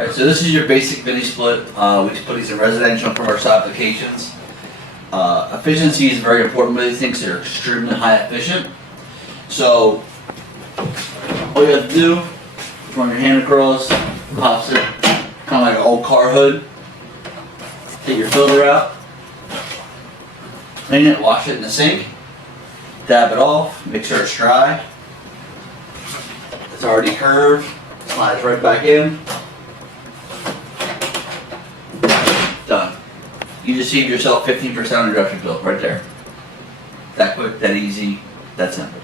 Alright, so this is your basic mini-split. We put these in residential and commercial applications. Efficiency is very important with these things. They're extremely high efficient. So, all you have to do is run your hand across, pops it, kind of like an old car hood. Take your filter out, clean it, wash it in the sink, dab it off, make sure it's dry. It's already curved, slides right back in. Done. You just saved yourself 15% on your electric bill right there. That quick, that easy, that simple.